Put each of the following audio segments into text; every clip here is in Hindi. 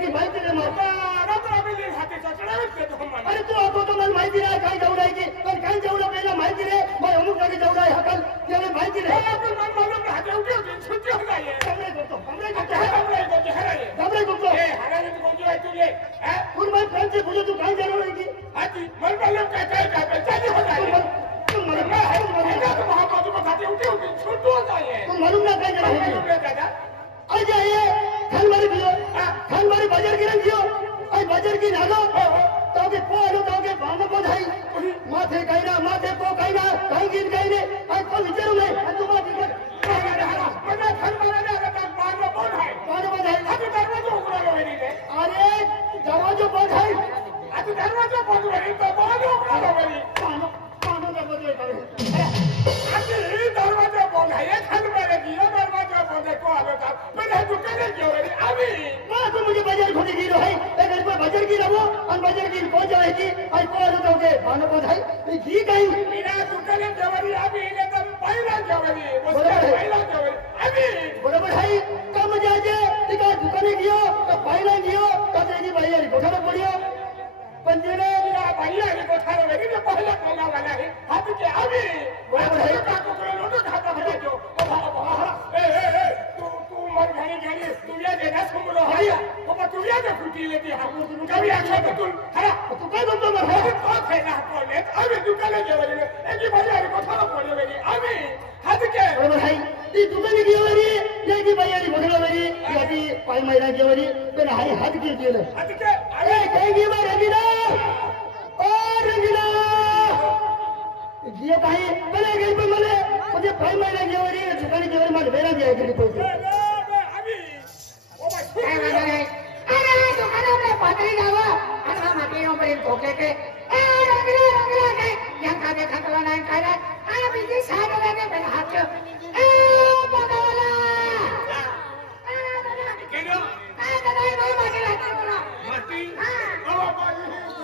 की माहिती रे मला रात्रभर हाती चटणारच देतो मला अरे तू आता तो मला माहिती नाही काय जेवढा की पण काय जेवढा पहिला माहिती रे मग अमुक जागी जेवढा आहे हकल त्याला माहिती रे आपण मन मालूम हाते उठे छुट्टी हो जाए हमरे करतो हमरे को ए हराने को जो है तू ये हैं तू मैं फ्रेंड से पूछो तू काय जरूर है की हाथी मन मालूम काय बेचारी हो जाए तू मालूम है तो मोहब्बत में हाथे उठे छुट्टी हो जाए तू मालूम ना काय जरूर है दादा आ जाइए खान मारी बाजार गिरन दियो आई बाजार की नागो ताके पोलो ताके भांग बधाई माथे को काईना काई गिन काईने आई को विचारू नहीं तू माथे मना खान मारा ने आता भांग बधाई हाथी दरवाजा उघडा लो वेरी रे अरे दरवाजा बंद है हाथी दरवाजा बंद वेरी तो दरवाजा उघडा लो वेरी पानो दरवाजा करे हाथी दरवाजा बंद है ये खान मारे दिया दरवाजा बंद है को आलो था मैंने दुकान क्यों वेरी अभी मां तो मुझे बाजार खोली गिरो है अगर कोई बाजार की रहो और बाजार की पहुंच जाए की आई को आलो तो के भांग बधाई ये की कहीं मेरा दुकान जवरी अभी ले तो पहिला जवरी पहिला जवरी अभी बरोबर है कम जाजे तिका दुकाने गियो तो पहिला गियो तो तेरी बाजार गोठाना पड़ियो पंजेले मेरा भैया ने कोठारो वेरी ने पहिला कोला वाला है हाथ के अभी बरोबर है का को लोटो खाता है जो ए तू मर घणी तू ये देना सुमरो है वो तू ये दे फुटी लेती है कभी अच्छा तो तू हरा तू काय बोलतो मर है तो थे ना कोले अभी दुकान जवरी एक ही भैया ने कोठारो पड़े वेरी अभी हाथ के बरोबर है ती दुकाने गियोवरी ये की बाजार गोठावरी यादी पाय महिना गियोवरी पण हाय हात की केलं हाथ के अरे काय गियो रंगीला ओ रंगीला गियो काय पहिले गेल पण मला म्हणजे पाय महिना गियोवरी दुकाने गियोवरी मला बेरा द्याय गेली पैसे अभी ओ भाई अरे दुकान में पातरी जावा अरे माटी ऊपर ठोके के ए रंगला के यहां का देखा तो नहीं करे अरे बिजी साइड लगे मेरे हाथ ए बगवाला केनो नहीं माटी लाती बोला माटी ओ भाई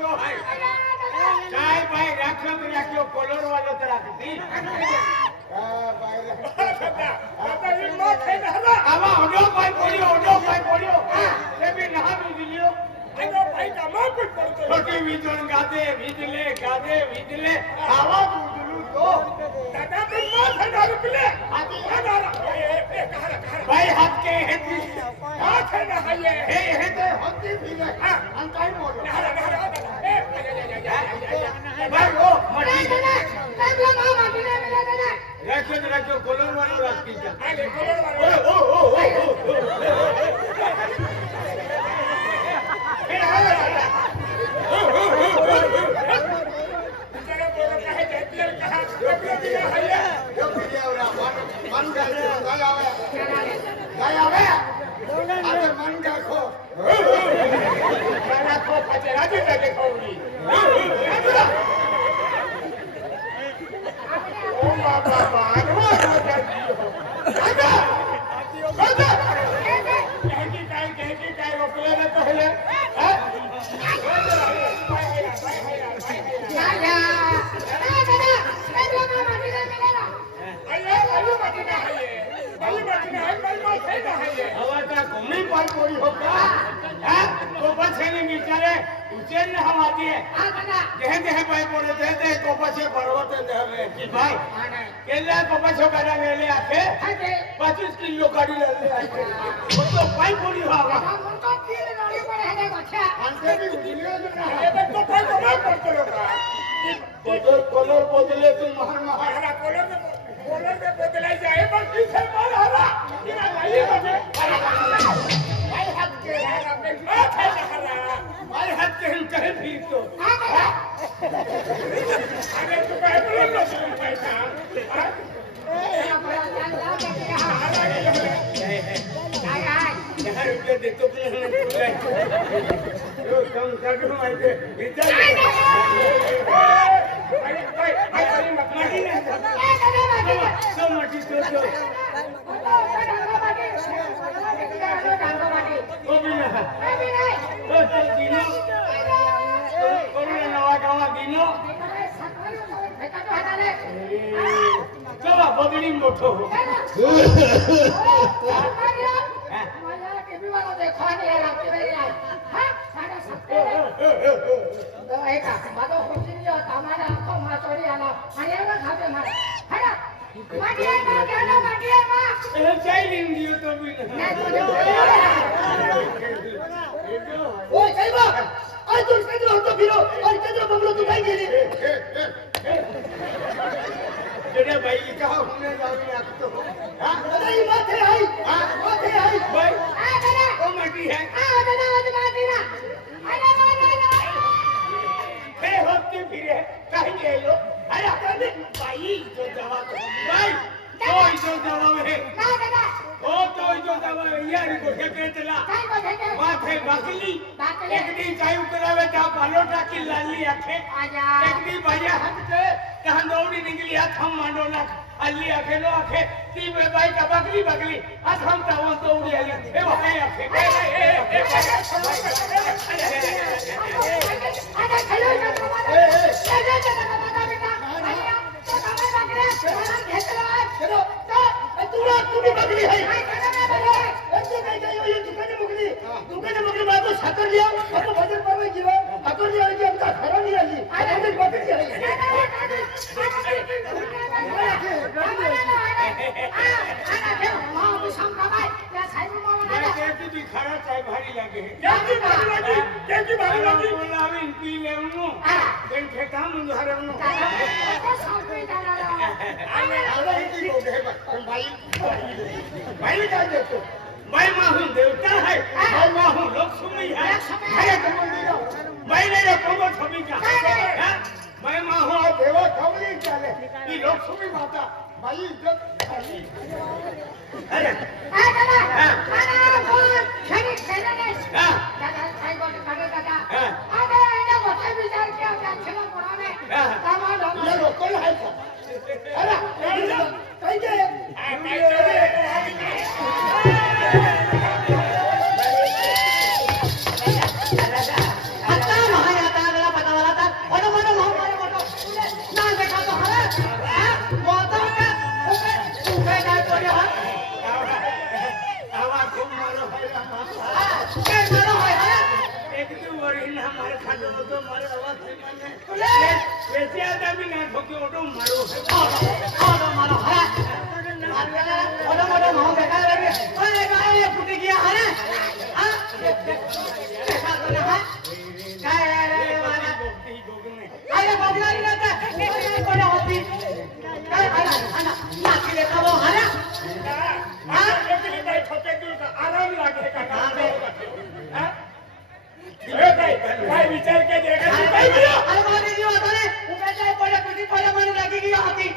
लो है चाय भाई राखो कलर वाला तो राख दी दादा ये मत है ना आवा ओडो भाई बोलियो ये भी नहा दिलियो एनो भाई का मां कुछ पड़तो छोटी विजन गादे आवा बुदलू तो दादा तो मत है दारू पिले ए कहां भाई हाथ के हाथ है ना ये तो हत्ती भी है हम काई बोलो भाई ओ माटी नहीं मिला दादा रखो कलर वाला रख दीजिए अरे कलर वाला कलर बदले तुम महारा कलर में बदलाई जाए पर किसे मार हरा भाई हाथ के हम कहे फिर तो अरे तू कहे बोलो तुम पैसा दे तो कम कर दो माइके इधर माटी तो चलो बदली मोटो देखो नहीं चाइलिंग दियो तो भी ओए कई बार आज तुम केंद्र होतो फिरो और केंद्र बंगलो तू काय गेली जेडे भाई कहा हमने जावी आप तो हां अरे माथे आई भाई आ दादा ओ माटी है दादा माटी ना अरे हे होते फिरे कहीं गए लो अरे अरे भाई जो जवाब भाई कोई जो जवाब है ना दादा ओ तो जो जवाब यार को ठेके चला काय को ठेके माथे बाकली बाकली। एक दी चायू करावे ता बालोटा की लाली आखे आजा एक दी भैया हट के कहां दौड़ी निकली हाथ हम मांडो ना अल्ली अकेलो आखे ती में भाई का बगली हाथ हम तावन दौड़ी आई ए भाई आखे ए आजा खलो ना चलो तू भी बगली है दुकाने मुकली बात को साकर लिया अब तो बाजार पर में जीवा साकर लिया कि अब तक खरा नहीं रही आज बगली है भी खरा चाय भारी लगे क्या की भारी लगी बोला अभी पी ले उनो दिन खेता मुझे हरे उनो भाई क्या देखो मैं माहूं देवता है मैं माहूं लक्ष्मी है मैं नहीं रखूंगा छवि का मैं माहूं देवा छवि चले ये लक्ष्मी माता भाई इज्जत अरे ये लोकल है क्या अरे कहीं के हमारे खाते तो मारे आवाज वैसे आता भी ना ठोके ऑटो मारो मारो ऑटो मारो बेटा रे ओए गाय फूट गया है हां कैसा तो ना काय रे वाला अरे बदला नहीं रहता कोड़ा होती काय आना माटी लेता वो है हां लेकिन भाई ठोके का आराम लागे का हां भाई विचार के देखा भाई अरे मारी जी होता ने ऊपर जाए पड़े कुछ पड़े मन लगी गई होती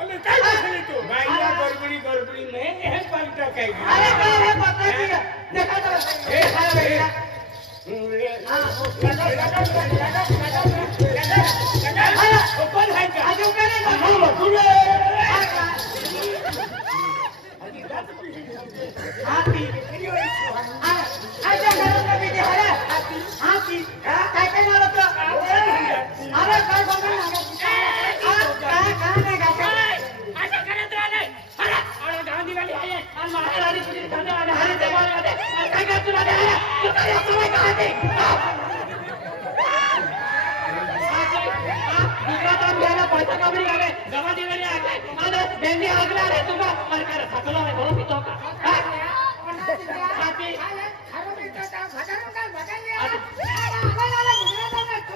अरे काय बोली तू भैया गड़बड़ी में यह पलटा कहेगी अरे क्या है पता नहीं देखा तो ए सारा भैया हां ऊपर है क्या आज ऊपर है हाथी आजा घर में भी है हाथी काय काय मारो तो अरे काय बोल रहा है कहां है गाता आजा करत रहा नहीं अरे गांधी वाली है और महारानी पुलिस थाने वाले हरे से मार दे काय काय तू वाले है तू काय अपने कहां थी दूसरा तो मेरा पैसा कमरी गए जमा दे वाले आके अरे बेंदी अगला रे तू का और कर सकलो में घरों भी तो का हाथी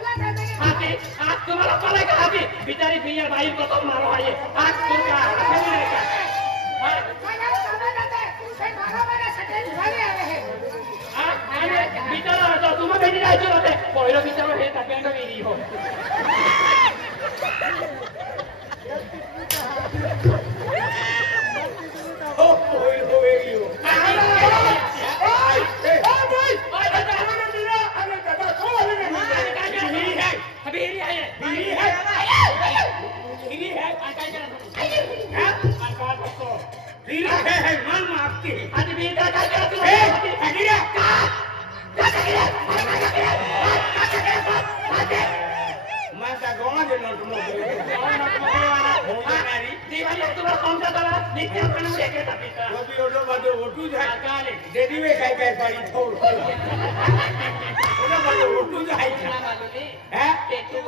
आज तुम्हारा पता क्या हाथी बिचारी भैया भाई को तो मारो आइए आज तुम का बिचारा तो तुम्हें भेजी जाए जो होते पहले बिचारो है तपेंड मेरी हो ओ होएगी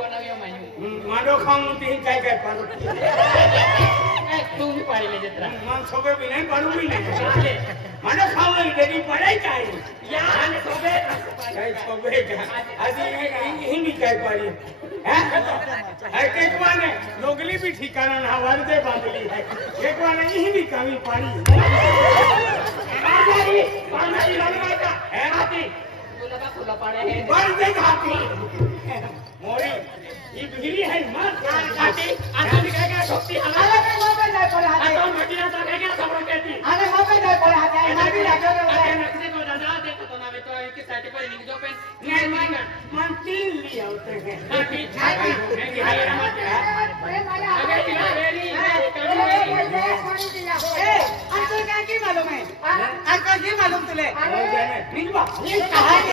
मानो खाऊं तीन काय काय पारो तू भी पाड़ी ले जतरा मन सोबे भी नहीं पड़ू भी नहीं मानो खाओ इधर ही पढ़ाई चाहिए यार सोबे काय सोबे का आधी हिंदी काय पाड़ी है एक माने लोगली भी ठिकाना ना वर्दे बांधली है एक माने हिंदी कमी पाड़ी पानी लगना का है हाथी बोला का खुला पाड़े है वर्दे हाथी मोरी ये भिरी है मत हाथी आदमी कह के शक्ति हमारा अरे मैं पे नहीं पड़ा है तो मटिया तो कह के सब कहती अरे मैं पे नहीं पड़ा है मैं भी रखो अरे नक्शे को दादा देखो तो ना वे तो इनके साथ पर निक जो पे नहीं मन तीन लिया होते हैं हाथी मैं कि हाय मत अरे माया अबे दिला वेरी अंकल क्या की मालूम है अंकल की मालूम तुले निकवा ये कहानी